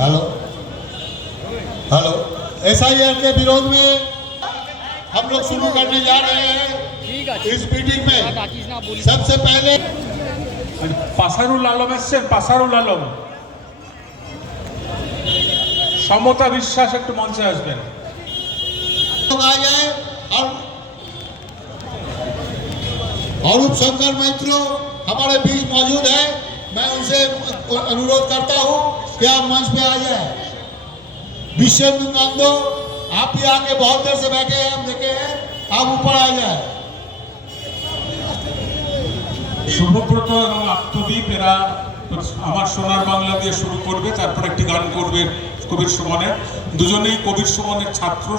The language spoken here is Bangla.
हेलो हेलो एसआईआर के विरोध में हम लोग शुरू करने जा रहे हैं ঠিক আছে इस मीटिंग में ডাকিস না বলিস सबसे पहले পাসারুল আলম এসছেন পাসারুল আলম সমতা বিশ্বাস একটু মঞ্চে আসবেন लोग आ जाए और अरूप शंकर मैत्रो हमारे बीच मौजूद है मैं उनसे अनुरोध करता हूं कि आप मंच पे आ जाए विश्वेंद्र नंदो आप भी आके बहुत देर से बैठे हैं हम देखे हैं आप ऊपर आ जाए শুভব্রত এবং আত্মদীপ এরা আমার সোনার বাংলা দিয়ে শুরু করবে তারপর একটি গান করবে কবির সুমনে দুজনেই কবির সুমনের ছাত্র